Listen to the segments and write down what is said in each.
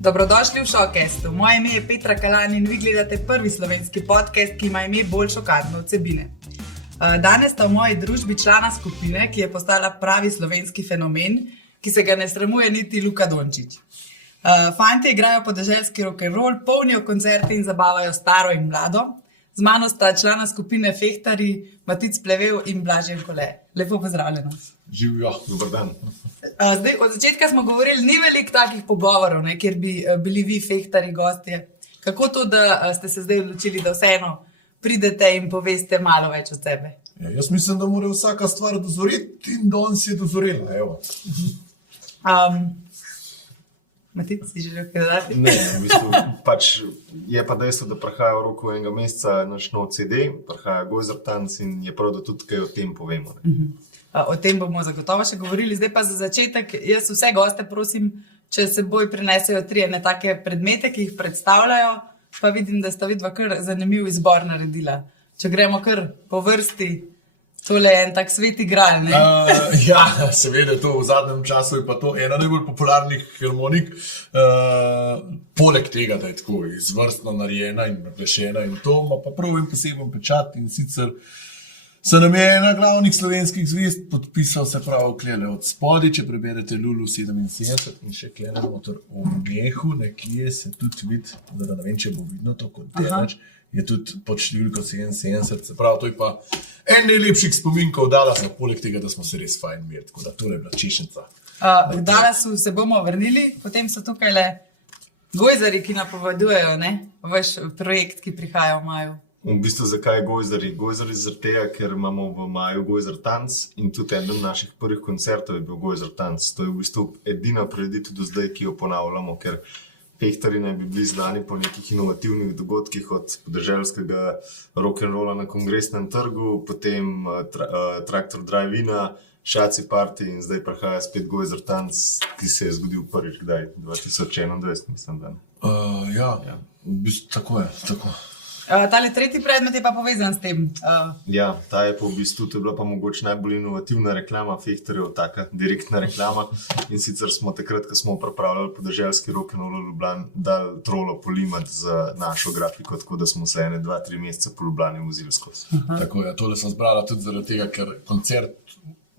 Dobrodošli v Showcastu. Moje ime je Petra Kalan in vi gledate prvi slovenski podcast, ki ima ime bolj šokantne vsebine. Danes sta v moji družbi člana skupine, ki je postala pravi slovenski fenomen, ki se ga ne sramuje niti Luka Dončić. Fantje igrajo podeželski rock'n'roll, polnijo koncerte in zabavajo staro in mlado. Z mano sta člana skupine Fehtarji, Matic Plevel in Blažen Kole. Lepo pozdravljeno. Živijo, dober dan. Zdaj, od začetka smo govorili, ni veliko takih pogovorov, kjer bi bili vi Fehtarji gostje. Kako to, da ste se zdaj odločili, da vseeno pridete in poveste malo več od sebe? Ja, jaz mislim, da mora vsaka stvar dozoriti in danes je dozorela. Matic, si želel kaj dodati? Ne, v bistvu pač je pa dejstvo, da prihaja v roku enega meseca naš nov CD, prihaja Gojzertanc in je prav, da tudi kaj o tem povemo. O tem bomo zagotovo še govorili. Zdaj pa za začetek, jaz vse goste prosim, če seboj prinesejo tri take predmete, ki jih predstavljajo, pa vidim, da sta vidva kar zanimiv izbor naredila. Če gremo kar po vrsti, tole je en tak sveti gral, ne? Ja, seveda, to v zadnjem času je pa to ena najbolj popularnih harmonik. Poleg tega, da je tako izvrstno narejena in naplešena in to, ima pa prav in poseben pečat in sicer se nam je ena glavnih slovenskih zvezd podpisal, se pravi, klele od spodaj, če preberete Lulu 77 in še klele noter v gehu, nekje se tudi vidi, da ne vem, če bo vidno to kot delač, je tudi pod številko 77, se pravi, to je pa en najlepših spominkov Dallasa, poleg tega, da smo se res fajn imeli, tako da tole je bila češnica. V Dallasu se bomo vrnili, potem so tukaj le gojzari, ki napovedujejo, ne? Vaš projekt, ki prihaja v maju. V bistvu, zakaj Gojzari? Gojzari zaradi tega, ker imamo v maju Gojzertanc in tudi eden naših prvih koncertov je bil Gojzertanc. To je v bistvu edina prireditev do zdaj, ki jo ponavljamo, ker Fehtarji naj bi bili znani po nekih inovativnih dogodkih od podeželskega rock'n'rolla na Kongresnem trgu, potem Traktor Drive-ina, Šaci party in zdaj prihaja spet Gojzertanc, ki se je zgodil prvič, kdaj? 2021, mislim, da ne. Ja, v bistvu tako je, tako. Tale tretji predmet je pa povezan s tem. Ja, ta je pa v bistvu, to je bila pa mogoče najbolj inovativna reklama Fehtarjev, taka direktna reklama. In sicer smo takrat, ko smo pripravljali podeželski rock'n'roll v Ljubljani, dali trolo polimati za našo grafiko, tako da smo se 1-2-3 mesece po Ljubljani vozili skozi. Tako je, tole sem zbrala tudi zaradi tega, ker koncert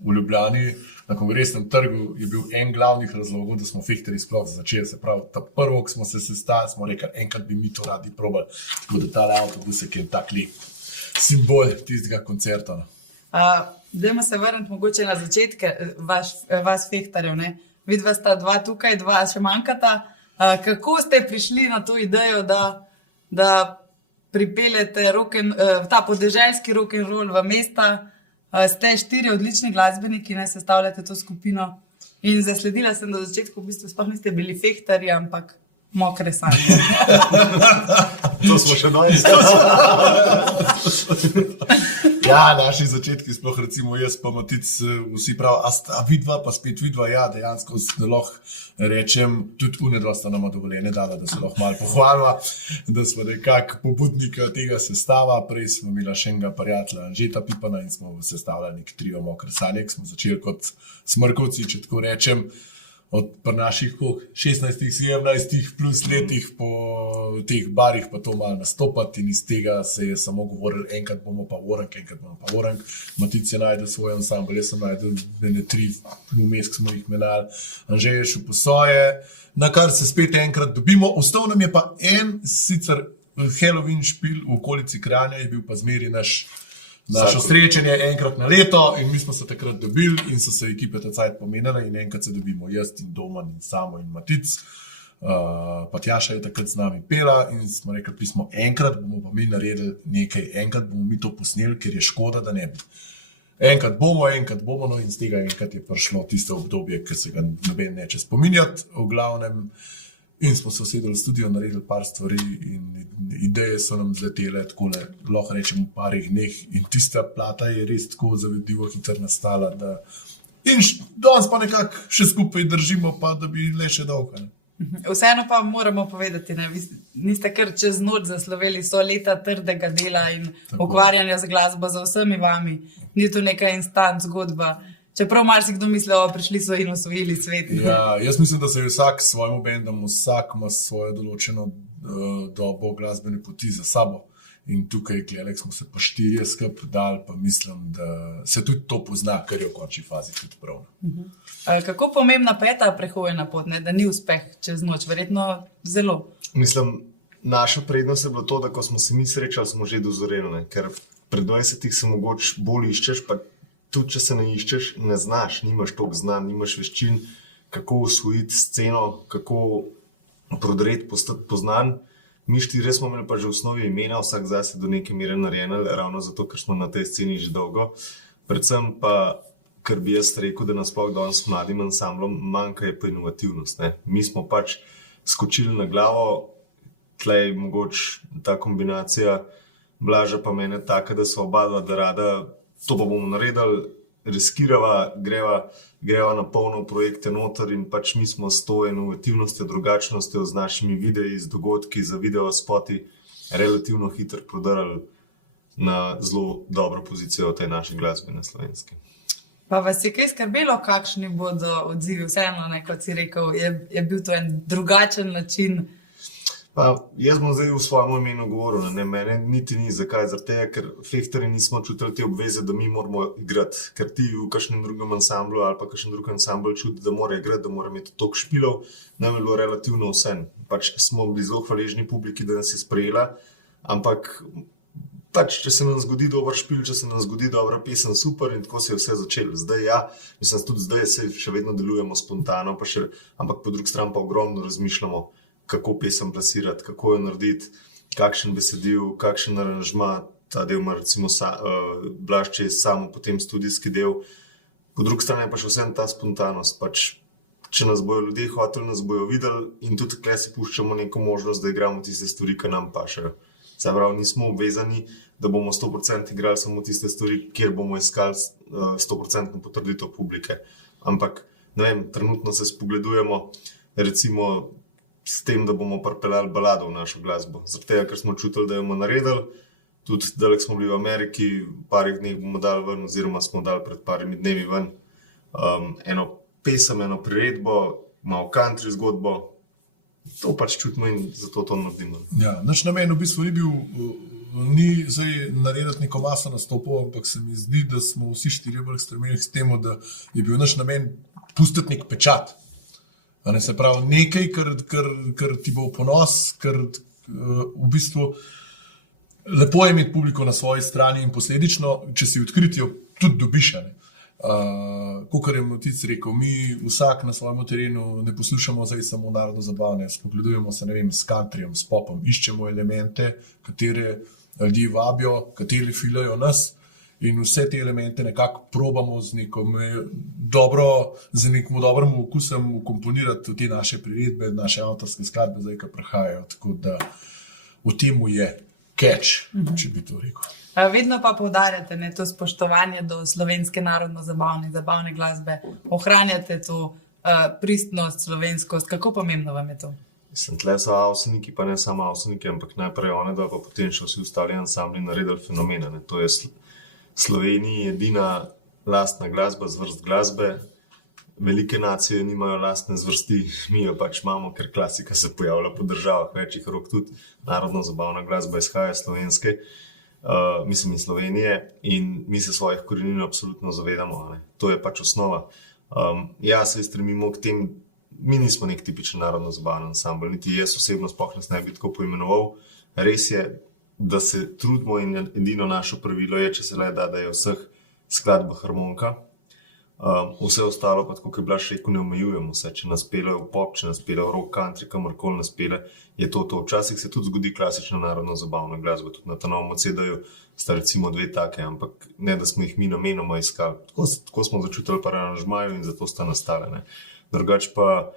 v Ljubljani na Kongresnem trgu je bil en glavnih razlogov, da smo Fehtarji sploh začeli. Se pravi, ta prvo, ko smo se sestali, smo rekli, enkrat bi mi to radi probali, tako da tale avtobusek je tak lep simbol tistega koncerta. Dajmo se vrniti mogoče na začetke vas Fehtarjev, ne? Vidva sta dva tukaj, dva še manjkata. Kako ste prišli na to idejo, da pripeljete ta podeželski rock'n'roll v mesta? Ste 4 odlični glasbeniki, ne sestavljate to skupino in zasledila sem do začetku, v bistvu sploh niste bili Fehtarji, ampak mokre sanje. To smo še danes. Ja, naši začetki, sploh recimo jaz pa Matic, vsi prav, a vidva, pa spet vidva, ja, dejansko lahko rečem, tudi unedva sta nama dovoljene dala, da se lahko malo pohvalila, da smo nekako pobudnika tega sestava, prej smo imela še enega prijatelja Anžeta Pipana in smo sestavljali nek trio Mokre sanje, smo začeli kot smrkovci, če tako rečem, od pri naših 16-17 plus letih po teh barih pa to malo nastopati in iz tega se je samo govoril, enkrat bomo pa Vorank, Matic je najdel svoj ansambl, jaz sem najdel 3 vmes, smo jih menali, Anže je šel po svoje, na kar se spet enkrat dobimo. Ostal nam je pa en, sicer Halloween špil v okolici Kranja, je bil pa zmeri naše srečanje enkrat na leto in mi smo se takrat dobili in so se ekipe tacajt pomenile in enkrat se dobimo jaz in Doman in Samo in Matic. Pa Tjaša je takrat z nami pela in smo rekli, pismo, enkrat bomo pa mi naredili nekaj, enkrat bomo mi to posneli, ker je škoda, da ne bi. Enkrat bomo, no in z tega enkrat je prišlo tisto obdobje, ki se ga noben neče spominjati, v glavnem. In smo se usedeli v studio, naredili par stvari in ideje so nam zletele, takole, lahko rečem, v parih dneh. In tista plata je res tako zavedljivo hitro nastala, da in danes pa nekako še skupaj držimo, pa da bi le še dolgo. Vseeno pa moramo povedati, ne? Vi niste kar čez noč zasloveli, so leta trdega dela in ukvarjanja z glasbo za vsemi vami. Ni to neka instant zgodba. Čeprav marsikdo misli, da prišli so in osvojili svet. Ja, jaz mislim, da se je vsak s svojim bendom, vsak ima svojo določeno dobo glasbene poti za sabo. In tukaj, gledali smo se pa 4 skupaj dal, pa mislim, da se tudi to pozna, kar je v končni fazi tudi prav. Kako pomembna pa je ta prehodna pot, ne? Da ni uspeh čez noč, verjetno zelo. Mislim, naša prednost je bilo to, da ko smo se mi srečali, smo že dozoreli, ker pred 20 se mogoče bolj iščeš, pa tudi če se ne iščeš, ne znaš, nimaš toliko znanj, nimaš veščin, kako osvojiti sceno, kako prodreti, postati poznan. Mi 4 smo imeli pa že v osnovi imena, vsak zase do neke mere narejeno, ravno zato, ker smo na tej sceni že dolgo. Predvsem pa, ker bi jaz rekel, da nasploh danes s mladim ansamblom manjka je pa inovativnost. Ne? Mi smo pač skočili na glavo, tlej je mogoče ta kombinacija Blaža pa mene taka, da so oba dva, da rada to pa bomo naredili, riskirava, greva na polno projekte noter in pač mi smo s to inovativnostjo, drugačnostjo, z našimi videi, z dogodki, za video spoti relativno hitro prodarali na zelo dobro pozicijo v tej naši glasbi na slovenski. Pa vas je kaj skrbelo, kakšni bodo odzivi? Vseeno, ne, kot si rekel, je bil to en drugačen način. Pa, jaz bom zdaj v svojem imenu govoril, ne, mene niti ni, zakaj, zaradi tega, ker fehtarji nismo čutili te obveze, da mi moramo igrati, ker ti v kakšnem drugem ansamblu ali pa kakšen drug ansambl čuti, da mora igrati, da mora imeti toliko špilov, nam je bilo relativno vse. Pač smo bili zelo hvaležni publiki, da nas je sprejela, ampak pač, če se nam zgodi dober špil, če se nam zgodi dobra pesem, super in tako se je vse začelo. Zdaj ja, mislim, tudi zdaj se še vedno delujemo spontano, pa še, ampak po drugi strani pa ogromno razmišljamo, kako pesem plasirati, kako jo narediti, kakšen besedil, kakšen aranžma, ta del ima recimo Blažče je samo potem studijski del. Po drugi strani pa še vsem ta spontanost, pač če nas bojo ljudje hoteli, nas bojo videli in tudi tukaj si puščamo neko možnost, da igramo tiste stvari, ki nam pašejo. Se pravi, nismo obvezani, da bomo 100% igrali samo tiste stvari, kjer bomo iskali 100% potrditev publike. Ampak, ne vem, trenutno se spogledujemo recimo s tem, da bomo pripeljali balado v našo glasbo. Zaradi tega, ker smo čutili, da jo bomo naredili. Tudi dalek smo bili v Ameriki, parih dneh bomo dali ven, oziroma smo dali pred parimi dnevi ven eno pesem, eno priredbo, malo country zgodbo. To pač čutimo in zato to naredimo. Ja, naš namen v bistvu ni bil, ni zdaj narediti neko maso nastopov, ampak se mi zdi, da smo vsi 4 bolj stremeli k temu, da je bil naš namen pustiti nek pečat. Se pravi, nekaj, kar ti bo v ponos, kar v bistvu lepo je imeti publiko na svoji strani in posledično, če si odkrit, jo tudi dobiš. Kakor je Motic rekel, mi vsak na svojem terenu ne poslušamo zdaj samo narodno zabavne, spogledujemo se, ne vem, s countryjem, s popom, iščemo elemente, katere ljudi vabijo, kateri filajo nas. In vse te elemente nekako probamo z nekim dobrim okusom ukomponirati v te naše priredbe, naše avtorske skladbe, zdaj, ki prihajajo. Tako da v temu je catch, če bi to rekel. Vedno pa poudarjate to spoštovanje do slovenske narodno-zabavne glasbe, ohranjate to pristnost, slovenskost. Kako pomembno vam je to? Mislim, tle so avseniki, pa ne samo avseniki, ampak najprej one, da pa potem še vsi ostali ansambli naredili fenomene. To je Sloveniji edina lastna glasba, zvrst glasbe. Velike nacije nimajo lastne zvrsti, mi jo pač imamo, ker klasika se pojavlja po državah, večjih rok tudi narodno-zabavna glasba izhaja slovenske, mislim iz Slovenije in mi se svojih korenin absolutno zavedamo. To je pač osnova. Ja, se stremimo k tem, mi nismo nek tipičen narodno-zabaven ansambl, niti jaz osebno sploh nas ne bi tako poimenoval. Res je, da se trudimo in edino našo pravilo je, če se le da je vseh skladba harmonika. Vse ostalo pa, kot je Blaž rekel, ne omejujemo se. Če nas pelejo v pop, če nas pelejo v rock, country, kamorkoli nas pele, je to. Včasih se tudi zgodi klasična narodno-zabavna glasba. Tudi na ta novem CD-ju sta recimo 2 take, ampak ne, da smo jih mi namenoma iskali. Tako smo začutili pa aranžmaju in zato sta nastale. Drugač pa,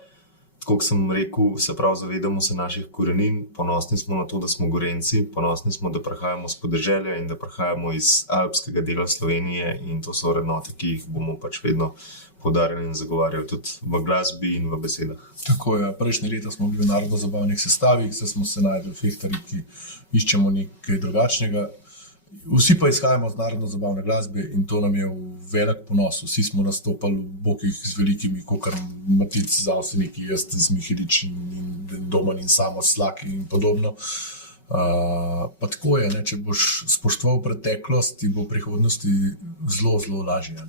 tako sem rekel, se prav zavedamo se naših korenin, ponosni smo na to, da smo Gorenci, ponosni smo, da prihajamo z podeželja in da prihajamo iz alpskega dela Slovenije in to so vrednote, ki jih bomo pač vedno poudarjali in zagovarjali tudi v glasbi in v besedah. Tako je, prejšnje leta smo bili v narodno-zabavnih sestavih, zdaj smo se najdeli fehtarji, ki iščemo nekaj drugačnega. Vsi pa izhajamo z narodno-zabavne glasbe in to nam je v velik ponos. Vsi smo nastopali v bokih z velikimi, kot Matic, Zavseniki, jaz z Mihelič in Doman in Samo Slaki in podobno. Pa tako je, ne? Če boš spoštoval preteklost, ti bo v prihodnosti zelo, zelo lažje.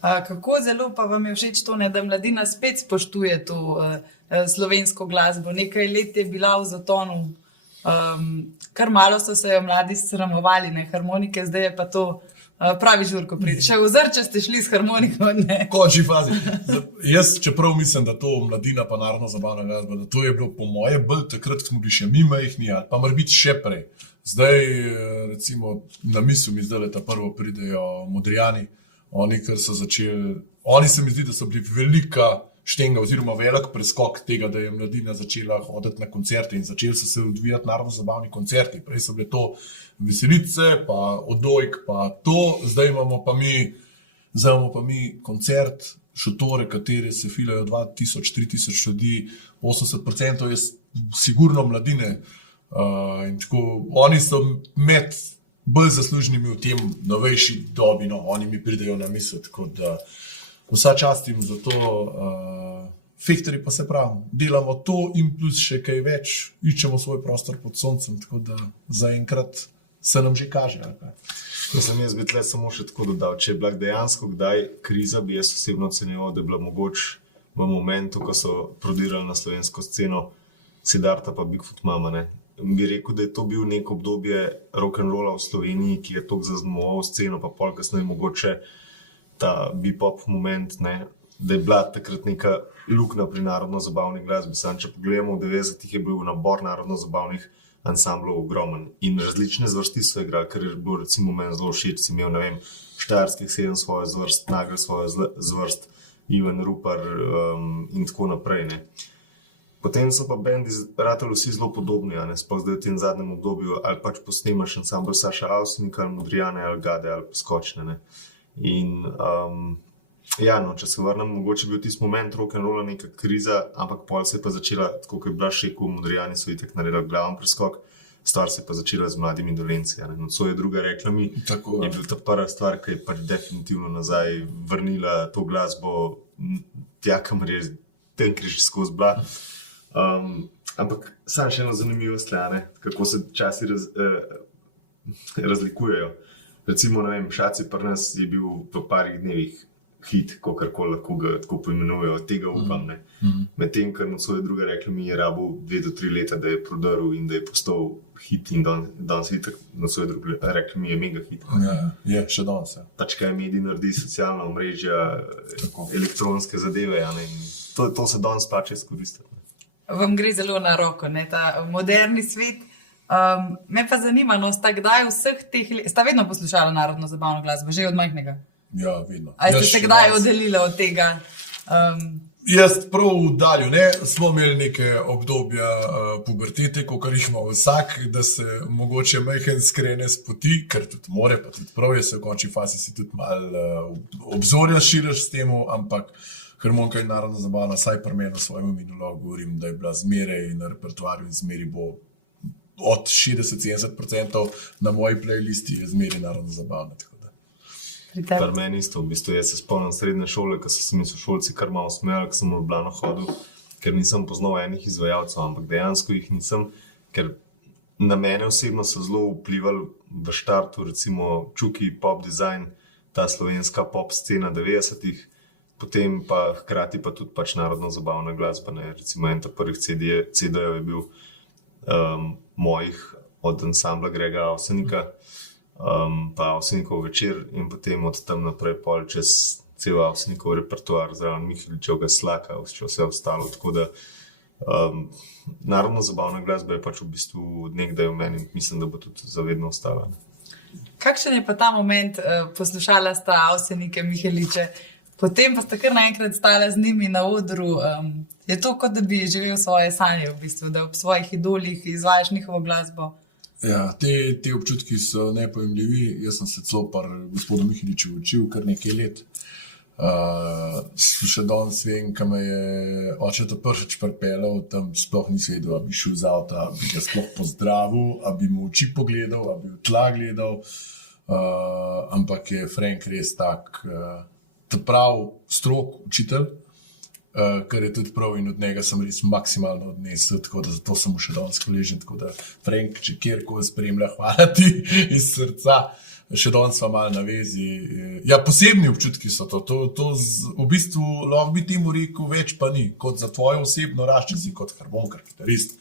Kako zelo pa vam je všeč to, da mladina spet spoštuje to slovensko glasbo? Nekaj let je bila v zatonu. Kar malo so se jo mladi sramovali, ne, harmonike, zdaj je pa to pravi žur, ko pride. Še v Zrče ste šli s harmoniko, ne? Končni fazi. Jaz, čeprav mislim, da to mladina pa narodno-zabavna glasba, da to je bilo po moje bolj takrat, ko smo bili še mi majhni, ali pa mora biti še prej. Zdaj, recimo, na misel mi zdaj leta prvo pridejo Modrijani, oni, ker so začeli, oni se mi zdi, da so bili velika štenga oziroma velik preskok tega, da je mladina začela hoditi na koncerte in začeli so se odvijati narodno-zabavni koncerti. Prej so bile to veselice, pa odojk, pa to. Zdaj imamo pa mi koncert, šotore, katere se filajo 2000-3000 ljudi, 80% je sigurno mladine. In tako, oni so med bolj zaslužnimi v tem novejši dobi, no, oni mi pridejo na misel, tako da vsa čast jim za to, fehterji pa se pravi, delamo to in plus še kaj več, iščemo svoj prostor pod soncem, tako da zaenkrat se nam že kaže. Jaz bi tle samo še tako dodal, če je bila dejansko kdaj kriza, bi jaz osebno ocenjeval, da je bila mogoče v momentu, ko so prodirali na slovensko sceno Siddharta pa Bigfoot Mama, ne. Bi rekel, da je to bil nek obdobje rock'n'rolla v Sloveniji, ki je toliko zaznamoval sceno, pa pol kasneje mogoče ta bebop moment, ne, da je bila takrat neka luknja pri narodno-zabavni glasbi. Sam, če pogledamo, v 90-ih je bil nabor narodno-zabavnih ansamblov ogromen in različne zvrsti so igrali, kar je bilo recimo meni zelo všeč, si imel, ne vem, Štajerskih 7 svojo zvrst, Nagel svojo zvrst, Ivan Rupar in tako naprej, ne. Potem so pa bendi ratali vsi zelo podobni, ne, sploh zdaj v tem zadnjem obdobju, ali pač posnemaš ansambl Saša Avsenika, ali Modrijane, ali Gade, ali Skočne, ne. In ja, no, če se vrnem, mogoče bil tisti moment rock'n'rolla neka kriza, ampak pol se je pa začela, tako kot je Blaž rekel, Modrijani so itak naredili glaven preskok, stvar se je pa začela z Mladimi Dolenci. No, so je druga rekla mi, tako je bil ta prva stvar, ki je pač definitivno nazaj vrnila to glasbo tja, kamor je ten križ skozi bila. Ampak sam še eno zanimivost, kako se časi razlikujejo. Recimo, ne vem, Šaci pri nas je bil v parih dnevih hit, kakorkoli lahko ga tako poimenujejo, tega upam, ne. Medtem, ker Nocoj druga rekla mi je rabil 2 do 3 leta, da je prodrl in da je postal hit in danes hit, Nocoj druga rekla mi je mega hit. Ja, je, še danes. Pač kaj mediji naredi, socialna omrežja, elektronske zadeve, ne, in to se danes pač izkoristiti. Vam gre zelo na roko, ne, ta moderni svet. Me pa zanima, no, sta kdaj vseh teh let, sta vedno poslušala narodno-zabavno glasbo, že od majhnega? Ja, vedno. Ali ste se kdaj oddelila od tega? Jaz prav oddalju, ne, smo imeli neke obdobja pubertete, kakor jih ima vsak, da se mogoče majhen skrene s poti, ker tudi more, pa tudi prav je se v končni fazi si tudi malo obzorja širiš s temu, ampak harmonika in narodno-zabavna, saj pri meni v svojem minulogu govorim, da je bila zmeraj na repertoarju in zmeraj bo od 60-70% na moji playlisti je zmeraj narodno-zabavna. Pri meni isto, v bistvu jaz se spomnim srednje šole, ko so se mi sošolci kar malo smejali, ko sem v Ljubljano hodil, ker nisem poznal enih izvajalcev, ampak dejansko jih nisem, ker na mene osebno so zelo vplivali v štartu, recimo Čuki, pop design, ta slovenska pop scena 90-ih, potem pa hkrati pa tudi pač narodno-zabavna glasba, ne, recimo en ta prvih CD-jev je bil mojih od ansambla Grega Avsenika, pa Avsenikov večer in potem od tam naprej pol čez cel Avsenikov repertoar, zraven Miheličevega Slaka, vse ostalo, tako da narodno-zabavna glasba je pač v bistvu nekdaj v meni, mislim, da bo tudi zavedno ostala. Kakšen je pa ta moment, poslušala sta Avsenike, Miheliče, potem pa sta kar naenkrat stala z njimi na odru, je to kot da bi živel svoje sanje v bistvu, da ob svojih idolih izvajaš njihovo glasbo? Ja, te občutki so nepojemljivi. Jaz sem se celo par gospodu Miheliču učil kar nekaj let. Še danes vem, kam me je oče to prvič pripeljal, tam sploh nisem vedel, ali bi šel z avta, ali bi ga sploh pozdravil, ali bi mu oči pogledal, ali bi v tla gledal. Ampak je Frank res tak, prav strog učitelj, kar je tudi prav in od njega sem res maksimalno odnesel, tako da zato sem mu še danes hvaležen. Tako da Frank, če kjerkoli spremlja, hvala ti iz srca. Še danes smo malo na vezi. Ja, posebni občutki so to. V bistvu lahko bi temu rekel več, pa ni. Kot za tvojo osebno rast, če si kot harmonikar, kitarist,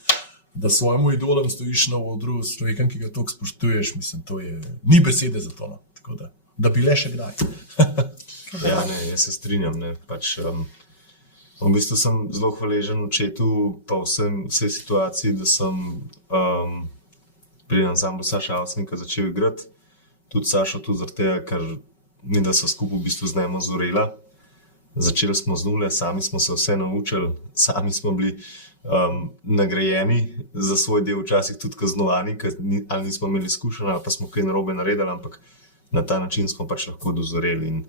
da svojemu idolom stojiš na odru s človekom, ki ga toliko spoštuješ, mislim, to je, ni besede za to. No. Tako da bi le še kdaj. Ja, ne, jaz se strinjam. Ne. Pač, v bistvu sem zelo hvaležen očetu, pa vsej situaciji, da sem pri ansamblu Saša Avsenika začel igrati. Tudi Sašo, tudi zaradi tega, ker mi da so skupaj v bistvu z njim zorela. Začeli smo z nule, sami smo se vse naučili, sami smo bili nagrajeni za svoj del, včasih tudi kaznovani, ker ali nismo imeli izkušenj, ali pa smo kaj narobe naredili, ampak na ta način smo pač lahko dozoreli. In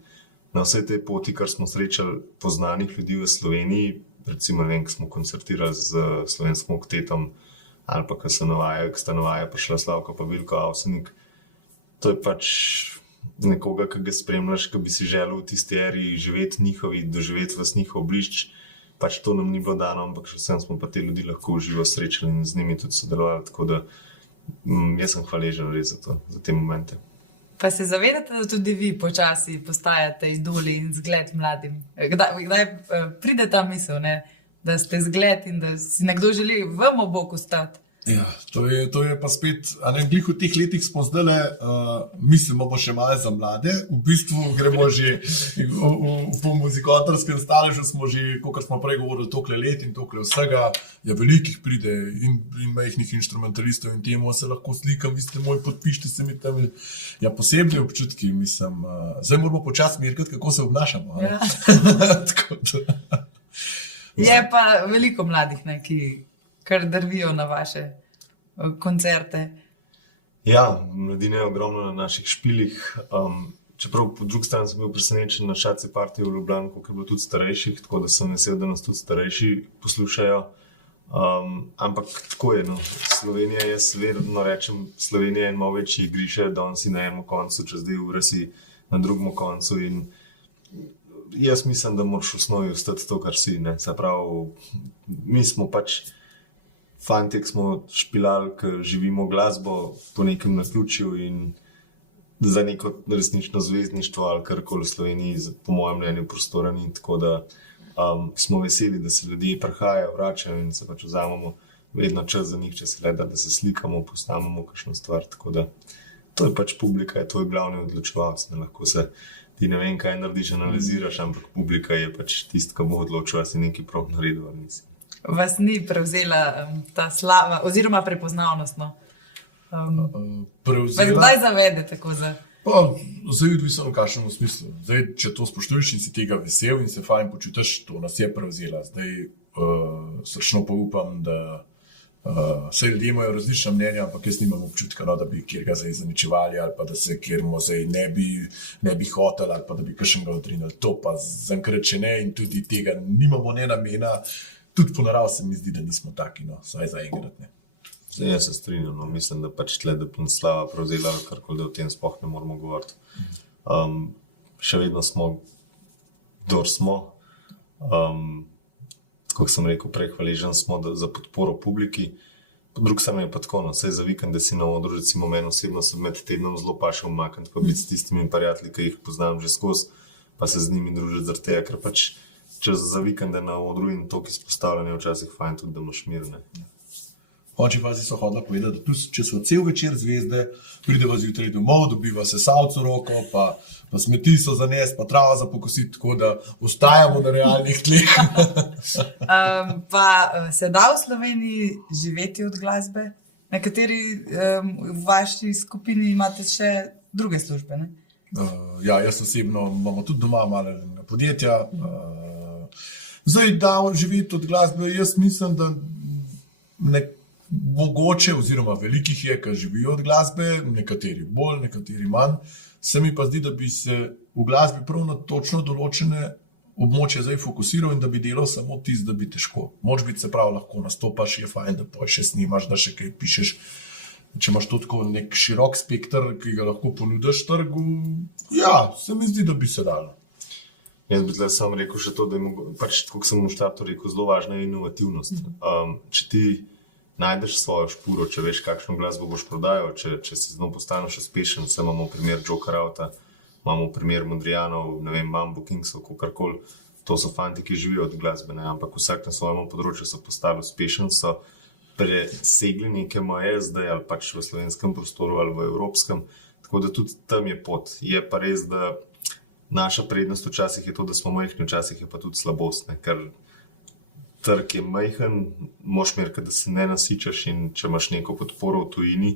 na vsej tej poti, kar smo srečali poznanih ljudi v Sloveniji, recimo vem, ko smo koncertirali z slovenskim oktetom, ali pa ko sta navaja prišla Slavka pa Vilko Avsenik, to je pač nekoga, ki ga spremljaš, ki bi si želel v tisti eri živeti njihovi, doživeti vas njihov blišč. Pač to nam ni bilo dano, ampak še vsem smo pa te ljudi lahko uživo srečali in z njimi tudi sodelovali. Tako da jaz sem hvaležen res za te momente. Pa se zavedate, da tudi vi počasi postajate idoli in zgled mladim? Kdaj pride ta misel, ne? Da ste zgled in da si nekdo želi vam ob boku stati? Ja, to je pa spet, a ne, glih v teh letih smo zdajle, mislimo pa še malo za mlade, v bistvu gremo že po muzikatorskem staležu, smo že, kot smo prej govorili, tokle let in tokle vsega, ja, velikih pride in majhnih inštrumentalistov in temu se lahko slikam, vi ste moj, podpišite se mi tam, ja, posebni občutki, mislim, zdaj moramo počasi merkati, kako se obnašamo. Ja. Tako da. Je pa veliko mladih, ne, ki kar drvijo na vaše koncerte. Ja, mladine je ogromno na naših špilih. Čeprav po drugi strani sem bil presenečen na Šaci partiji v Ljubljani, koliko je bilo tudi starejših, tako da sem vesel, da nas tudi starejši poslušajo. Ampak tako je, no. Slovenija, jaz vedno rečem, Slovenija je malo večji igrišče, danes si na enem koncu, čez 2 ure si na drugem koncu in jaz mislim, da moraš v osnovi ostati to, kar si, ne. Se pravi, mi smo pač fantje, ki smo špilali, ki živimo glasbo po nekem naključju in za neko resnično zvezdništvo ali karkoli v Sloveniji, po mojem mnenju, prostora ni, tako da smo veseli, da se ljudje prihajajo, vračajo in se pač vzamemo vedno čas za njih, če se le da se slikamo, posnamemo kakšno stvar, tako da to je pač publika, to je glavni odločevalec, ne lahko se ti ne vem, kaj narediš, analiziraš, ampak publika je pač tist, ki bo odločila, si nekaj prav naredil ali nisi. Vas ni prevzela ta slava, oziroma prepoznavnost, no? Prevzela? Kdaj zavede tako za? Pa, zdaj odvisno v kakšnem smislu. Zdaj, če to spoštuješ in si tega vesel in se fajn počutiš, to nas je prevzela. Zdaj, srčno pa upam, da vse ljudje imajo različna mnenja, ampak jaz nimam občutka, no, da bi kjerga zdaj zaničevali ali pa da se kjermo zdaj ne bi hotel ali pa da bi kakšnega odrinili. To pa zankrat še ne in tudi tega nimamo ne namena. Tudi po naravi se mi zdi, da nismo taki, no, saj za enkrat ne. Zdaj, jaz se strinjam, no, mislim, da pač tle, da bi slava prevzela karkoli, da o tem sploh ne moramo govoriti. Še vedno smo, kdor smo. Kako sem rekel prej, hvaležen smo za podporo publiki. Po drugi strani je pa tako, no, saj za vikend, da si na odru, recimo meni osebno sem med tednom zelo pašel umakniti, pa biti s tistimi prijatelji, ki jih poznam že skozi, pa se z njimi družiti zaradi tega, ker pač čez za vikende na odru in toliko izpostavljanje včasih fajn tudi, da imaš mir, ne. Končni fazi so hodila povedati, da tudi, če so cel večer zvezde, prideva zjutraj domov, dobiva se savco roko, pa smeti so za nes, pa trava za pokositi, tako da ostajamo na realnih tleh. Pa se da v Sloveniji živeti od glasbe? Nekateri v vaši skupini imate še druge službe, ne? Ja, jaz osebno imamo tudi doma malega podjetja. Zdaj, da živeti od glasbe, jaz mislim, da mogoče oziroma velikih je, ki živijo od glasbe, nekateri bolj, nekateri manj. se mi pa zdi, da bi se v glasbi prav na točno določene območje zdaj fokusiral in da bi delal samo tisto, da bi težko. Moč biti se prav lahko nastopaš, je fajn, da pa še snimaš, da še kaj pišeš. Če imaš to tako nek širok spektr, ki ga lahko ponudiš trgu, ja, se mi zdi, da bi se dalo. Jaz bi zdaj sam rekel še to, da je pač, kot sem v štartu rekel, zelo važna je inovativnost. Če ti najdeš svojo špuro, če veš, kakšno glasbo boš prodajal, če si z njo postaneš uspešen, se imamo primer Joker Outa, imamo primer Mondrijanov, ne vem, Mambo Kingsov, kakorkoli, to so fanti, ki živijo od glasbe, ne? Ampak vsak na svojem področju so postali uspešen, so presegli neke meje zdaj ali pač v slovenskem prostoru ali v evropskem, tako da tudi tam je pot. Je pa res, da naša prednost včasih je to, da smo majhni, včasih je pa tudi slabost, ne? Ker trg je majhen, moš merkati, da se ne nasičaš in če imaš neko podporo v tujini,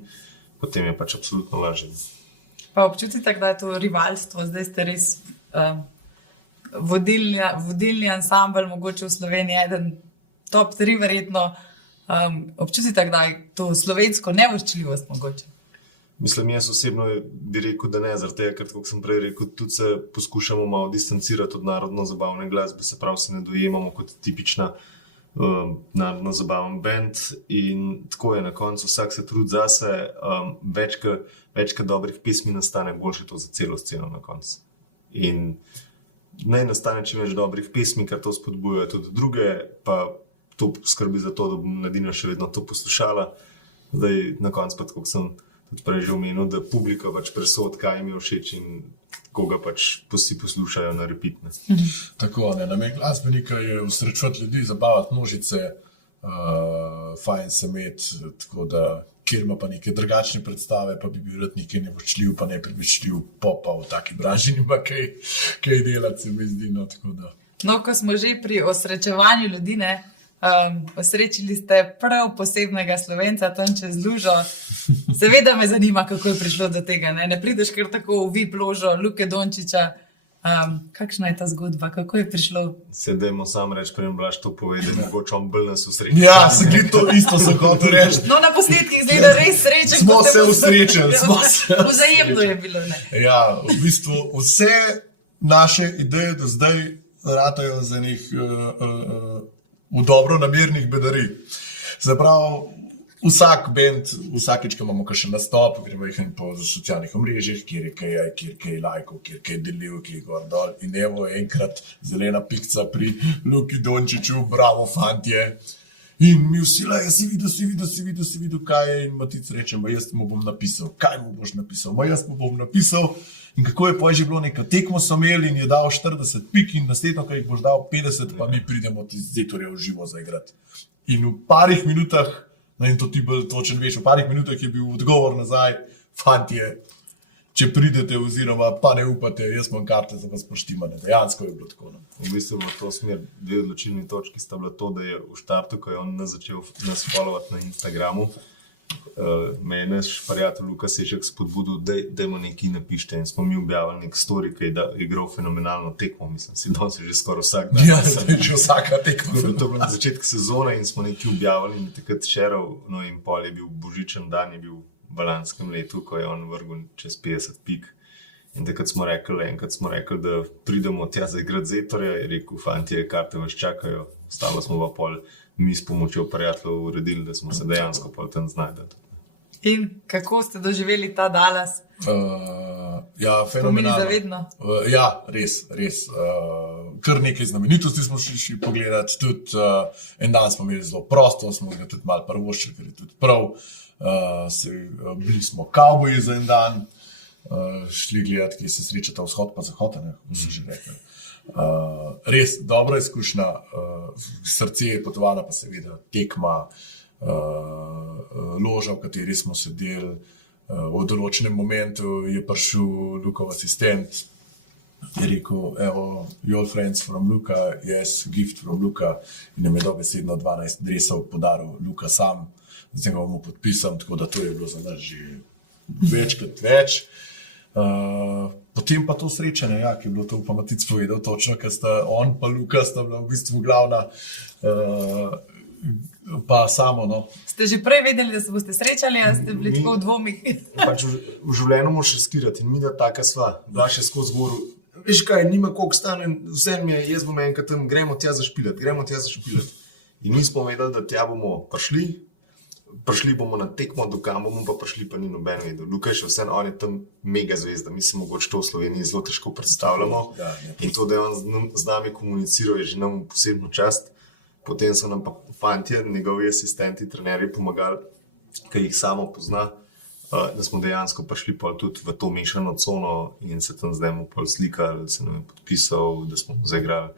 potem je pač absolutno lažje. Pa občutite, da je to rivalstvo, zdaj ste res vodilni ansambl, mogoče v Sloveniji eden top 3 verjetno. Občutite, da je to slovensko nevoščljivost mogoče? Mislim, jaz osebno bi rekel, da ne, zaradi tega, ker, kot sem prej rekel, tudi se poskušamo malo distancirati od narodno-zabavne glasbe, se pravi, se ne dojemamo kot tipična narodno-zabaven band in tako je na koncu, vsak se trudi zase, več kot dobrih pesmi nastane, boljše to za celo sceno na koncu. In naj nastane čim več dobrih pesmi, ker to spodbujajo tudi druge, pa to skrbi za to, da bo mladina še vedno to poslušala. Zdaj na koncu pa, kot sem tudi prej že omenil, da publika pač presodi, kaj jim je všeč in koga pač vsi poslušajo na repeat. Tako, ne, namen glasbenika je usrečevati ljudi, zabavati množice, fajn se imeti, tako da kjer ima pa neke drugačne predstave, pa bi bil rad nekaj nevoščljiv, pa neprepričljiv popa v taki branži nima kaj delati, se mi zdi, no, tako da. No, ko smo že pri osrečevanju ljudi, ne, osrečili ste prav posebnega Slovenca, Tonče z Lužo. Seveda me zanima, kako je prišlo do tega, ne prideš kar tako v VIP ložo Luke Dončića. Kakšna je ta zgodba, kako je prišlo? Sedajmo sam reči, preden Blaž to povede, mogoče on bolj nas usreči. Ja, se gre to isto sem hotel reči. No, na posnetkih zgleda res srečen. Smo se usrečili, Vzajemno je bilo, ne? Ja, v bistvu vse naše ideje do zdaj ratajo za njih v dobro namernih bedarij. Zapravo, vsak band, vsakeč, ko imamo kakšen nastop, gremo jih po socialnih omrežjih, kjer je kaj lajkov, kjer je kaj delil, kjer je gor dol. In evo enkrat zelena pikca pri Luki Dončiću, bravo fantje. In mi vsi laje, si videl, kaj je, in Matic reče, jaz mu bom napisal. Kaj mu boš napisal? Jaz mu bom napisal. In kako je že bilo neka tekmo so imeli in je dal 40 pik in naslednjo, ko jih boš dal 50, pa mi pridemo ti Zetorja v živo zaigrati. In v parih minutah, no in to ti bolj točen veš, v parih minutah je bil odgovor nazaj, fantje, če pridete oziroma pa ne upate, jaz imam karte za vas poštimane. Dejansko je bilo tako. No. V bistvu v to smer dve odločilni točki sta bila to, da je v štartu, ko je on začel nas followati na Instagramu, me je naš prijatelj Luka Seček spodbudil, dajmo nekaj napište in smo mi objavili nek story, ki je igral fenomenalno tekmo, mislim, si danes že skoraj vsak dan. Ja, zdaj že vsaka tekma. To je bilo na začetku sezone in smo nekaj objavili in takrat šeral, no in pol je bil božičen dan, je bil v lanskem letu, ko je on vrgel čez 50 pik. In takrat smo rekli, da pridemo tja za igrati Zetorja, je rekel, fantje, karte vas čakajo, ostalo smo pa pol mi s pomočjo prijateljev uredili, da smo se dejansko pol tam znajdali. In kako ste doživeli ta Dallas? Ja, Spomini fenomenalno. zavedno. Ja, res. Kar nekaj znamenitosti smo šli pogledati, tudi en dan smo imeli zelo prosto, smo ga tudi malo prvoščili, ker je tudi prav. Bili smo kavboji za en dan, šli gledati, ki se srečata vzhod pa zahod, ne, vsi že rekli. Res dobra izkušnja, srce je potovana, pa seveda tekma, loža, v kateri smo sedeli. V določenem momentu je prišel Lukov asistent, je rekel, evo, your friends from Luka, yes, gift from Luka, in nam je dobesedno 12 dresov podaril Luka sam, zdaj ga bomo podpisam, tako da to je bilo za nas že več kot več. Potem pa to srečanje, ja, ki je bilo to pa Matic povedal točno, ker sta on pa Luka sta bila v bistvu glavna. pa samo. No. Ste že prej vedeli, da se boste srečali, ali ste bili tako v dvomih? Pač v življenju moraš še skirati in mi da taka sva, bila še skozi goru. Veš kaj, nima koliko stane, vse mi je, jaz bom enkrat tam, gremo tja zašpilati. In mi smo vedeli, da tja bomo prišli bomo na tekmo, do kam bomo pa prišli, pa ni noben vedel. Luka je še vse, on je tam mega zvezda, mi se mogoče to v Sloveniji zelo težko predstavljamo. In to, da je on z nami komuniciral, je že nam posebno čast. Potem so nam pa fantje, njegovi asistenti, trenerji pomagali, ki jih samo pozna, da smo dejansko prišli pa tudi v to mešano cono in se tam zdaj mu pol slikali, se nam je podpisal, da smo zaigrali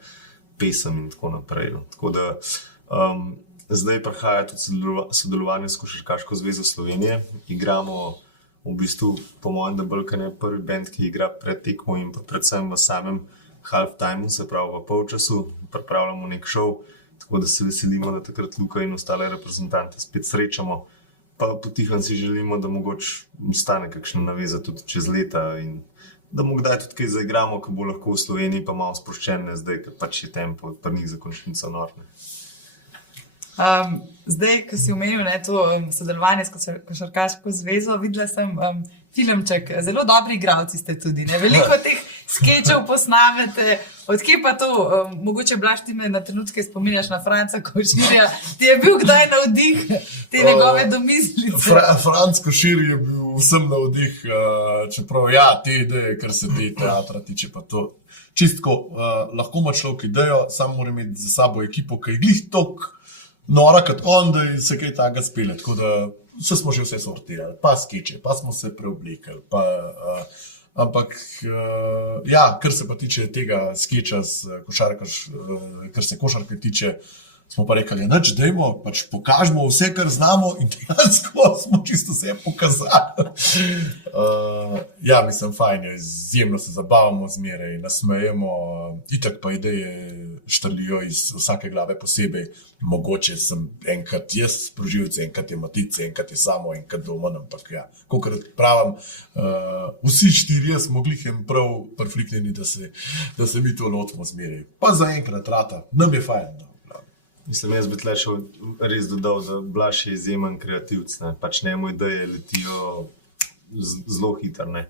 pesem in tako naprej. Tako da zdaj prihaja tudi sodelovanje s Košarkarsko zvezo Slovenije. Igramo v bistvu, po mojem, da Balkan je prvi band, ki igra pred tekmo in pa predvsem v samem half-timeu, se pravi v polčasu, pripravljamo nek šov, tako da se veselimo, da takrat Luka in ostale reprezentante spet srečamo. Pa potihem si želimo, da mogoče stane kakšna naveza tudi čez leta in da mu kdaj tudi kaj zaigramo, ko bo lahko v Sloveniji pa malo sproščene, zdaj, ker pač je tempo od prvnih za končnico norne. Zdaj, ko si omenil to sodelovanje s Košarkarsko zvezo, videla sem filmček, zelo dobri igralci ste tudi, ne? Veliko teh skečev posnamete, odkje pa to, mogoče Blaž ti me na trenutke spominjaš na Franca Koširja, ti je bil kdaj navdih te njegove domislice? Franc Košir je bil vsem navdih, čeprav te ideje, kar se te teatra tiče pa to. Čistko, lahko ima človek idejo, samo mora imeti za sabo ekipo, ki je glih tok nora kot on, da se kaj takega spele. Tako da smo že vse sortirali, pa skeče, pa smo se preoblikali. Ampak, kar se pa tiče tega skeča, kar se košarke tiče, smo pa rekli, nič, dajmo, pač pokažemo vse, kar znamo in dejansko smo čisto vse pokazali. Mislim, fajn je, izjemno se zabavamo zmeraj, nasmejemo, itak pa ideje štrlijo iz vsake glave posebej. Mogoče sem enkrat jaz sprožilc, enkrat je Matic, enkrat je samo, enkrat doma, ampak kolikrat pravim, vsi štirje smo glihem prav prfliknjeni, da se mi to lotimo zmeraj. Pa zaenkrat rata, nam je fajn, no. Mislim, jaz bi tle še res dodal, da Blaž je izjemen kreativc, ne. Pač njemu ideje letijo zelo hitro, ne.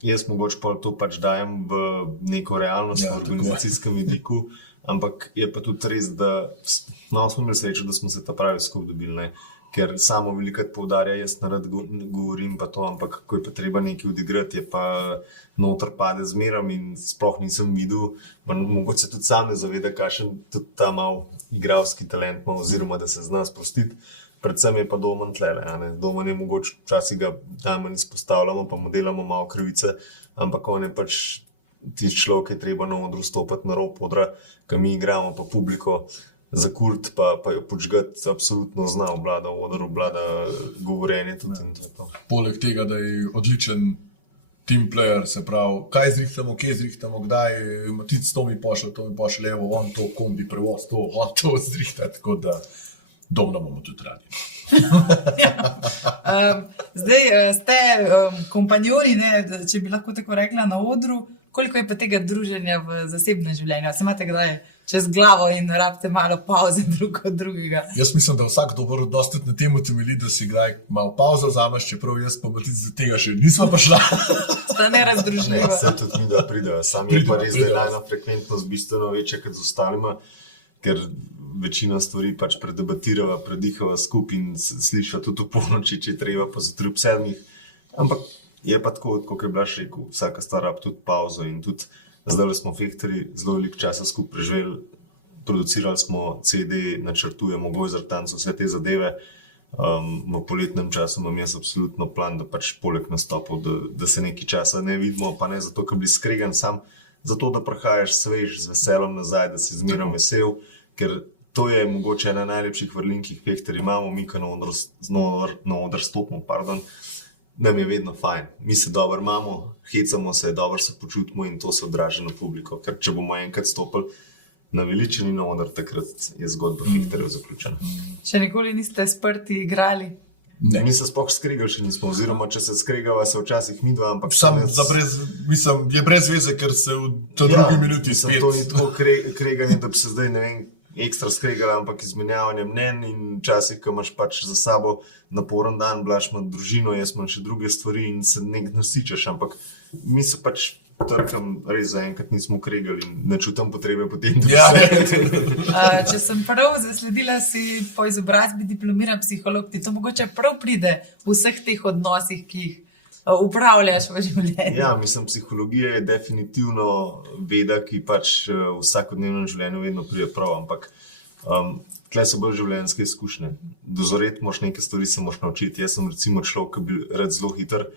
Jaz mogoče pa to pač dajem v neko realnost v organizacijskem vidiku, ampak je pa tudi res, da smo imeli srečo, da smo se ta pravi skupaj dobili, ne. Ker samo velikrat poudarja, jaz narad govorim pa to, ampak ko je pa treba nekaj odigrati, je pa noter pade zmeram in sploh nisem videl, mogoče se tudi sam ne zaveda, kakšen tudi ta mal igralski talent ima, oziroma da se zna sprostiti. Predvsem je pa Domen tlele, Domen je mogoče, včasih ga najmanj izpostavljamo, pa mu delamo malo krivice, ampak on je pač tisti človek, ki je treba na odru stopiti na rob odra, ko mi igramo pa publiko, zakurt pa jo počgati, absolutno zna, obvlada odr, obvlada govorenje tudi in to je to. Poleg tega, da je odličen team player, se pravi, kaj zrihtamo, kje zrihtamo, kdaj, Matic to mi pošle, evo, on to kombi prevoz, on to zrihta, tako da domno bomo tudi radi. Zdaj ste kompanjoni, če bi lahko tako rekla, na odru, koliko je pa tega druženja v zasebnem življenju? Se imate kdaj čez glavo in rabite malo pauze drug od drugega? Jaz mislim, da vsak dober odnos tudi na tem utemelji, da si kdaj malo pauzo vzameš, čeprav jaz pa Matic za tega še nismo prišla. Sta nerazdružljiva. Se tudi mi da pridejo, sam je pa res, da je najna frekventnost bistveno večja kot z ostalima, ker večina stvari pač predebatirava, predihava skupaj in sliša tudi v polnoči, če je treba, pa zjutraj ob 7. Ampak je pa tako, kot je Blaž rekel, vsaka stvar rab tudi pauzo in tudi zdaj smo Fehterji zelo veliko časa skupaj preživeli, producirali smo CD, načrtujemo Gojzer Tanc, vse te zadeve. V poletnem času imam jaz absolutno plan, da pač poleg nastopov, da se nekaj časa ne vidimo, pa ne zato, ker bi skregan sam, zato, da prihajaš svež, z veselom nazaj, da si zmeraj vesel, ker to je mogoče ena najlepših vrlin, ki jih Fehterji imamo, mi, ko na oder stopimo, nam je vedno fajn. Mi se dobro imamo, hecamo se, dobro se počutimo in to se odraža na publiko. Ker če bomo enkrat stopili na veličini na oder, takrat je zgodba Fehterjev zaključena. Še nikoli niste sprti igrali? Ne. Mi se sploh skregali še nismo, oziroma če se skregava, se včasih midva, ampak... Je brez veze, ker se v drugi minuti spet... To ni tako kreganje, da bi se zdaj, ne vem, ekstra skregala, ampak izmenjavanje mnenj in včasih, ko imaš pač za sabo naporen dan, Blaž ima družino, jaz imam še druge stvari in se nekaj nasičaš, ampak mi se pač trkam, res zaenkrat nismo kregali in ne čutim potrebe potem. Ja. Če sem prav zasledila, si po izobrazbi diplomiran psiholog, ti to mogoče prav pride v vseh teh odnosih, ki jih upravljaš v življenju. Ja, mislim, psihologija je definitivno veda, ki pač v vsakodnevnem življenju vedno pride prav, ampak tle so bolj življenjske izkušnje. Dozoreti moš neke stvari, se moš naučiti. Jaz sem recimo človek, ki bi rad zelo hiter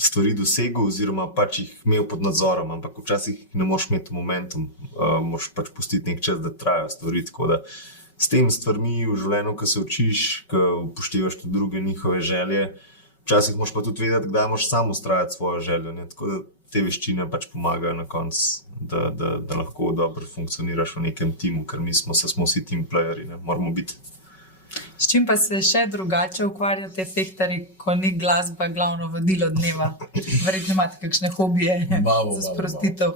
stvari dosegel oziroma pač jih imel pod nadzorom, ampak včasih ne moš imeti momentum, moš pač pustiti nek čas, da trajajo stvari, tako da s tem stvarmi v življenju, ko se učiš, ko upoštevaš tudi druge njihove želje, včasih moš pa tudi vedeti, kdaj moš sam ustrajati svojo željo, ne? Tako da te veščine pač pomagajo na koncu, da lahko dobro funkcioniraš v nekem timu, ker smo vsi team playerji, ne? Moramo biti. S čim pa se še drugače ukvarjate fehtarji, ko ni glasba glavno vodilo dneva? Verjetno imate kakšne hobije za sprostitev?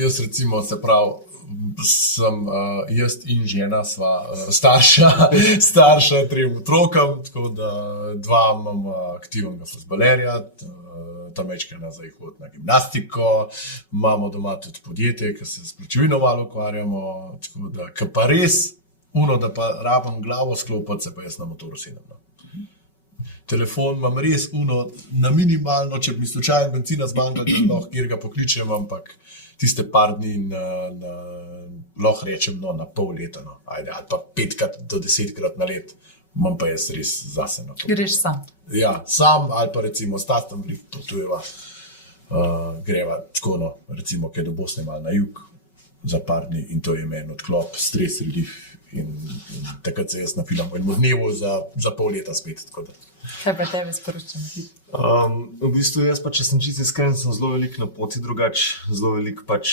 Jaz recimo, se pravi, sem jaz in žena sva starša 3 otrokom, tako da 2 imam aktivnega fuzbalerja, tam večkrat nazaj hod na gimnastiko, imamo doma tudi podjetje, ki se s plačevino malo ukvarjamo, tako da, ki pa res da pa rabim glavo sklopiti, se pa jaz na motoru sedem. No. Telefon imam res na minimalno, če bi mi slučajno benzina zmanjkalo, da lahko kjer ga pokličem, ampak tiste par dni lahko rečem na pol leta, no. Ajde, ali pa 5 do 10 na let, imam pa jaz res zase na to. Greš sam? Ja, sam ali pa recimo s tatom potujeva, greva tako, no, recimo, kaj do Bosne malo na jug za par dni in to je meni odklop, stres, relief. In takrat se jaz napilam v enem dnevu za pol leta spet. Tako da. Kaj pa tebe sporočam? V bistvu jaz pa, če sem čisto iskren, sem zelo veliko na poti drugače, zelo veliko pač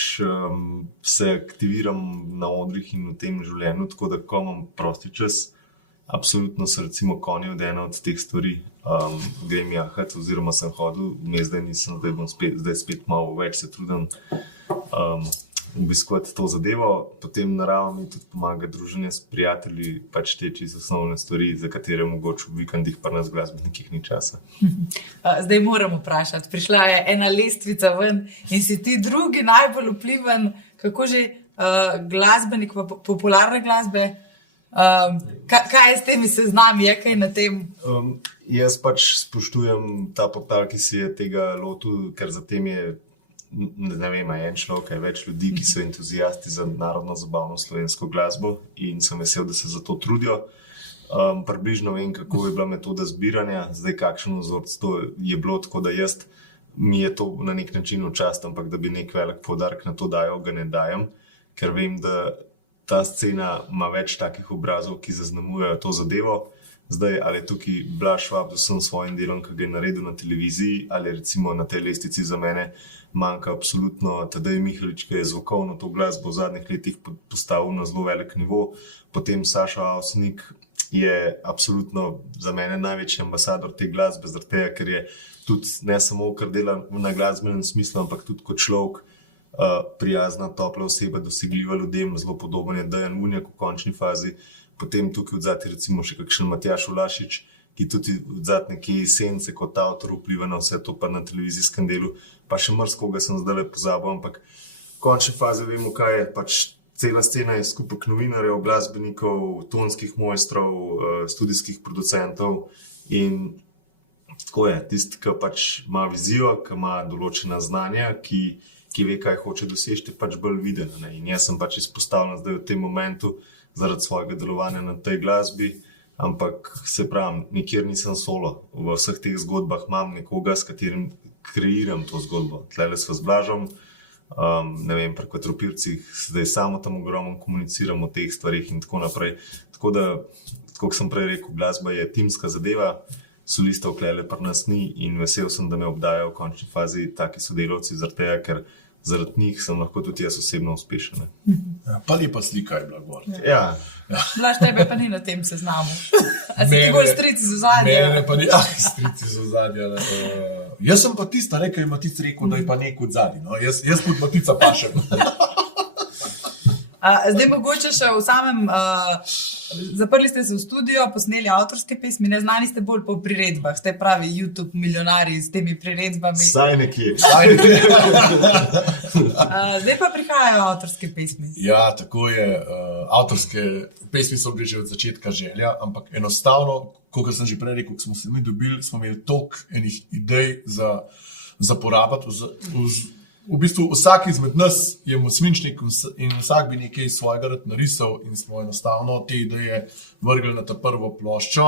se aktiviram na odrih in v tem življenju, tako da ko imam prosti čas, absolutno se recimo konji od ena od teh stvari, grem jahat oziroma sem hodil, zdaj nisem, zdaj spet malo več se trudim obiskovati to zadevo, potem narava mi tudi pomaga druženje s prijatelji, pač te čisto osnovne stvari, za katere mogoče v vikendih pa nas glasbenikih ni časa. Zdaj moram vprašati, prišla je ena lestvica ven in si ti drugi najbolj vpliven, kako že glasbenik popularne glasbe, kaj je s temi seznami, je kaj na tem? Jaz pač spoštujem ta portal, ki si je tega lotil, ker za tem je ne vem, en človek, več ljudi, ki so entuzijasti za narodno zabavno slovensko glasbo in sem vesel, da se za to trudijo. Približno vem, kako je bila metoda zbiranja, zdaj kakšen vzorc to je bilo, tako da mi je to na nek način v čast, ampak da bi nek velik poudarek na to dajal, ga ne dajem, ker vem, da ta scena ima več takih obrazov, ki zaznamujejo to zadevo. Zdaj, ali je tukaj Blaž Švab z vsem svojim delom, ki ga je naredil na televiziji, ali recimo na tej lestvici za mene manjka absolutno Tadej Mihalič, ki je zvokovno to glasbo v zadnjih letih postavil na zelo velik nivo. Potem Sašo Avsenik je absolutno za mene največji ambasador te glasbe, zaradi tega, ker je tudi ne samo, ker dela na glasbenem smislu, ampak tudi kot človek prijazna, topla oseba, dosegljiva ljudem, zelo podoben je Dejan Vunjak v končni fazi. Potem tukaj odzati recimo še kakšen Matjaž Ulašič, ki tudi odzati neke esence kot avtor vpliva na vse to, pa na televizijskem delu, pa še mrskoga sem zdaj pozabil, ampak v končni fazi vemo, kaj je, pač cela scena je skupek novinarjev, glasbenikov, tonskih mojstrov, studijskih producentov in tako je, tisti, ki pač ima vizijo, ki ima določena znanja, ki ve, kaj hoče doseči, je pač bolj viden, ne? In jaz sem pač izpostavljen zdaj v tem momentu zaradi svojega delovanja na tej glasbi, ampak se pravim, nikjer nisem solo. V vseh teh zgodbah imam nekoga, s katerim kreiram to zgodbo. Tlele sva z Blažom, ne vem, pri Kvadropircih, zdaj samo tam ogromno komuniciram o teh stvarih in tako naprej. Tako da, kot sem prej rekel, glasba je timska zadeva, solistov tlele pri nas ni in vesel sem, da me obdajajo v končni fazi taki sodelavci, zaradi tega, ker zaradi njih sem lahko tudi jaz osebno uspešen. Ja, pa lepa slika je bila gor. Ja. Blaž, tebe pa ni na tem seznamu. A si ti bolj stric iz ozadja? Mene pa ni, stric iz ozadja. Jaz sem pa tista, ima tisk rekel, da je pa nek od zadnji. No? Jaz pod matica pašem. Zdaj mogoče še v samem, zaprli ste se v studio, posneli avtorske pesmi, ne znani ste bolj po priredbah, ste pravi YouTube milijonari s temi priredbami. Saj nekje. Zdaj pa prihajajo avtorske pesmi. Ja, tako je. Avtorske pesmi so bile že od začetka želja, ampak enostavno, kot sem že prej rekel, ko smo se mi dobili, smo imeli toliko enih idej za porabiti. V bistvu vsak izmed nas je mosminčnik in vsak bi nekaj svojega rad narisal in smo enostavno te ideje vrgli na ta prvo ploščo,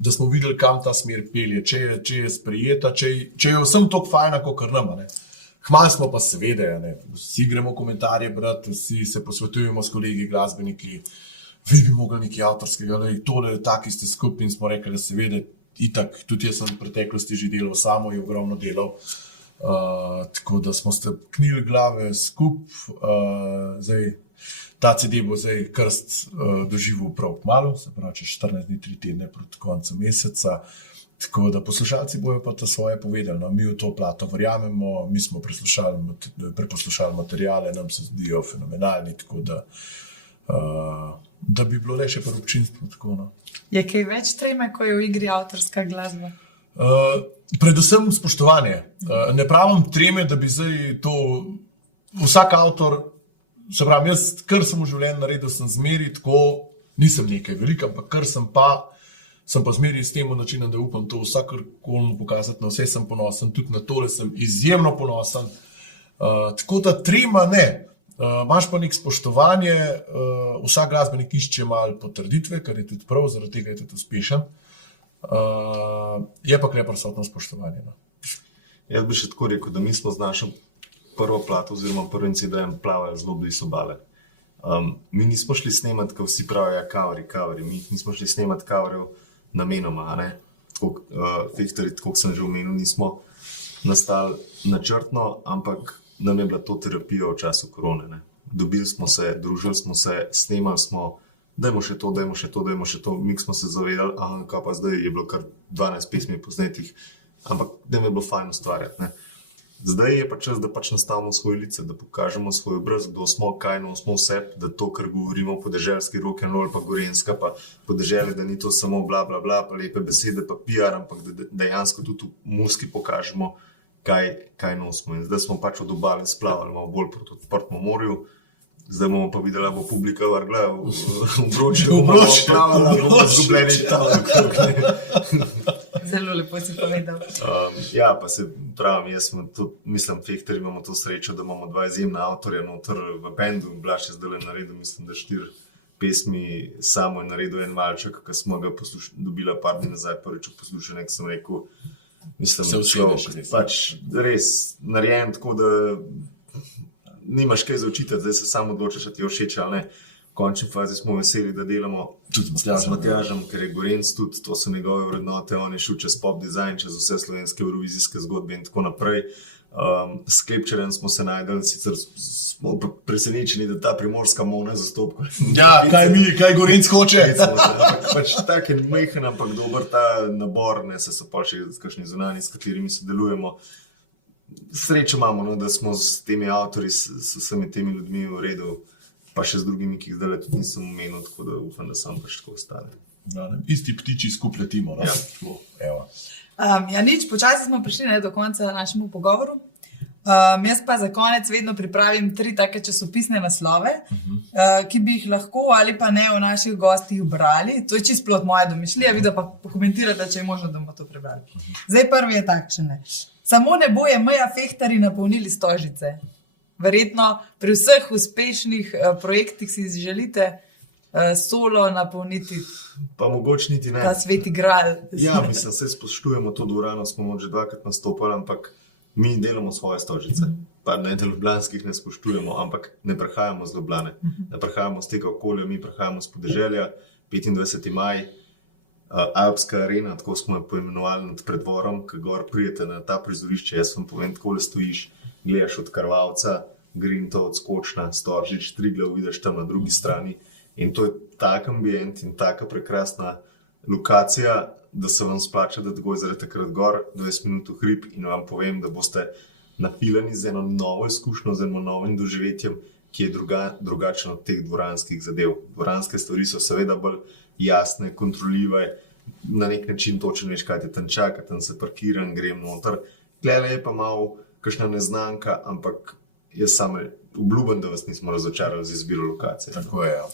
da smo videli, kam ta smer pelje, če je sprejeta, če je vsem toliko fajna, kot nama. Hmal smo pa seveda, vsi gremo komentarje brati, vsi se posvetujemo s kolegi glasbeniki, vi bi mogli nekaj avtorskega, tole, taki ste skupaj in smo rekli, da seveda, itak, tudi jaz sem v preteklosti že delal, samo je ogromno delal. Tako da smo steknili glave skup, ta CD bo zdaj krst doživel prav kmalu, se pravi, čez 14 dni, 3 tedne proti koncu meseca, tako da poslušalci bojo pa to svoje povedali, no, mi v to plato verjamemo, mi smo preposlušali materijale, nam se zdijo fenomenalni, tako da bi bilo le še pri občinstvu, tako no. Je kaj več treme, ko je v igri avtorska glasba? Predvsem spoštovanje. Ne pravim treme, da bi zdaj to vsak avtor, se pravim, jaz kar sem v življenju naredil, sem zmeri tako, nisem nekaj veliko, ampak kar sem pa zmeri s tem načinom, da upam to vsakorkolno pokazati, na vse sem ponosen, tudi na tole sem izjemno ponosen. Tako da trema ne. Imaš pa nek spoštovanje, vsak glasbenik išče malo potrditve, kar je tudi prav, zaradi tega je tudi uspešen. Je pa prisotno spoštovanje. No. Jaz bi še tako rekel, da mi smo z našo prvo plato oziroma prvim CD-jem plavali zelo blizu obale. Mi nismo šli snemati, ko vsi pravijo, coverji, mi nismo šli snemati coverjev namenoma, ne? Fehterji, tako sem že omenil, nismo nastali načrtno, ampak nam je bila to terapija v času korone. Ne? Dobili smo se, družili smo se, snemali smo, dajmo še to, mi smo se zavedali, kaj pa zdaj je bilo kar 12 pesmi posnetih, ampak da mi je bilo fajn ustvarjati. Ne? Zdaj je pa čas, da pač nastavimo svoje lice, da pokažemo svoj obraz, kdo smo, kaj nosimo vseb, da to, kar govorimo podeželski rock'n'roll pa gorenska, pa podeželje, da ni to samo bla bla bla, pa lepe besede, pa PR, ampak da dejansko tudi v muski pokažemo, kaj nosimo. In zdaj smo pač od obale splavali malo bolj proti odprtemu morju. Zdaj bomo pa videli, da bo publika vrgla v obročje, bomo zgubljeni tam okrog. Zelo lepo si povedal. Ja, pa se pravim, jaz mislim, fehterji imamo to srečo, da imamo 2 izjemna avtorja noter v bendu. Blaž je zdaj naredil, mislim, da 4 pesmi, samo je naredil en malček, ki smo ga dobila par dni nazaj, prvič poslušali, nek sem rekel, mislim, pač res narejen tako, da nimaš kaj za učitati, zdaj se samo odločiš, da ti je všeč ali ne. V končni fazi smo veseli, da delamo tudi s Matjažem, ker je Gorenc tudi, to so njegove vrednote, on je šel čez pop design, čez vse slovenske eurovizijske zgodbe in tako naprej. S Klepčerjem smo se najdeli, sicer smo presenečeni, da ta primorska mona zastopka. Ja, kaj Gorenc hoče? Pač tak je majhen, ampak dober ta nabor, ne, se so pa še kakšni zunani, s katerimi sodelujemo. Srečo imamo, no, da smo s temi avtorji, s vsemi temi ljudmi v redu, pa še z drugimi, ki jih zdaj tudi nisem omenil, tako da upam, da sam pač tako ostane. Ja, isti ptiči skupaj letimo. No? Ja. Nič, počasi smo prišli do konca našemu pogovoru. Jaz pa za konec vedno pripravim 3 take časopisne naslove, ki bi jih lahko ali pa ne v naših gostih brali. To je čisto plod moje domišljije, vi da pa pokomentirate, če je možno, da bomo to prebrali. Zdaj prvi je takšen. Samo nebo je meja, fehtarji napolnili Stožice. Verjetno pri vseh uspešnih projektih si želite solo napolniti. Pa mogoče niti ne. Ta sveti gral. Ja, mislim, se spoštujemo to dvorano, smo že 2krat nastopali, ampak mi delamo svoje Stožice. Pa ne, da ljubljanskih ne spoštujemo, ampak ne prihajamo z Ljubljane. Ne prihajamo z tega okolja, mi prihajamo z podeželja. 25. maj, Alpska arena, tako smo jo poimenovali nad predvorom, ko gor prijete na ta prizorišče, jaz vam povem, takole stojiš, gledaš od Karvalca, Grinto, od Skočna, Storžič, Triglav, vidiš tam na drugi strani. In to je tak ambient in taka prekrasna lokacija, da se vam splača, da Gojzer takrat gor 20 minut v hrib in vam povem, da boste napilani z eno novo izkušnjo, z enim novim doživetjem, ki je drugačen od teh dvoranskih zadev. Dvoranske stvari so seveda bolj jasne, kontroljive, na nek način točno veš, kaj te tam čaka, tam se parkiram, grem noter. Tlele je pa malo kakšna neznanka, ampak jaz sam obljubim, da vas nismo razočarali z izbiro lokacije. Tako je, ja.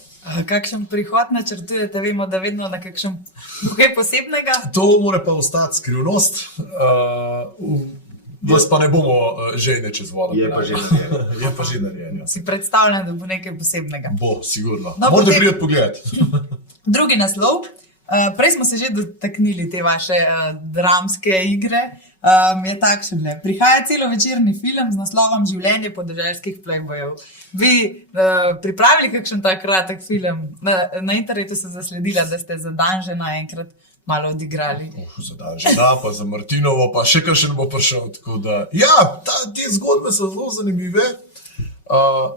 Kakšen prihod načrtujete? Vemo, da vedno na kakšen kaj posebnega. To mora pa ostati skrivnost. Vas pa ne bomo žene čez vodo. Je pa že narejeno. Je pa že narejeno. Si predstavljam, da bo nekaj posebnega. Bo, sigurno. No, Morate potem- priti pogledati. Drugi naslov. Prej smo se že dotaknili te vaše dramske igre. Je takšen. Prihaja celovečerni film z naslovom Življenje podeželskih playboyev. Bi pripravili kakšen tak kratek film? Na internetu sem zasledila, da ste za dan že naenkrat malo odigrali. Za dan žena, pa za Martinovo, pa še kakšen bo prišel. Tako da, ja, te zgodbe so zelo zanimive.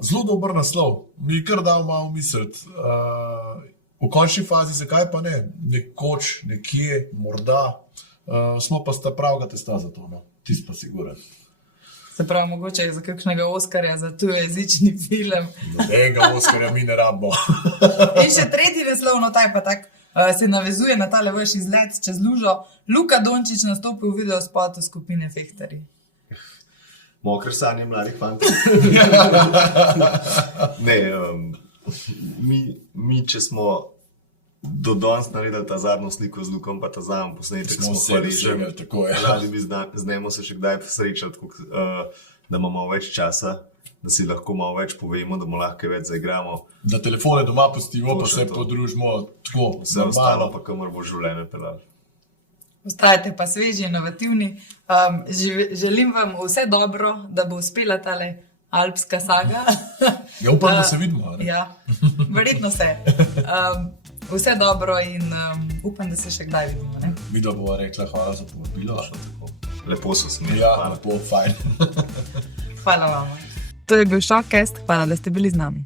Zelo dober naslov. Mi je kar dal malo misliti. V končni fazi, zakaj pa ne? Nekoč, nekje, morda. Smo pa sta pravga testa za to, no. Tis pa siguren. Se pravi, mogoče je za kakšnega Oskarja za tujezični film. Nobenega Oskarja mi ne rabimo. In še tretji naslov, no taj pa tak se navezuje na tale vaš izlet čez lužo. Luka Dončić nastopil v videospotu skupine Fehtari. Mokre sanje mladih fantov. Ne, mi, če smo do danes naredili ta zadnjo sliko z Lukom, pa ta zadnji posnetek, smo hvaležni. Tako je. Radi bi z njim se še kdaj srečali, da imamo več časa, da si lahko malo več povemo, da mu lahko več zaigramo. Da telefone doma pustimo, pa se Točno to. podružimo tako. Vse ostalo pa kamor bo življenje pelalo. Ostajate pa sveži, inovativni. Želim vam vse dobro, da bo uspela tale alpska saga. Ja, upam, da se vidimo. Ne? Ja, verjetno se. Vse dobro in upam, da se še kdaj vidimo. Ne? Mi da bova rekla hvala za povabilo. Lepo so se mi. Ja, lepo, fajn. Hvala vam. To je bil Šokcast, hvala, da ste bili z nami.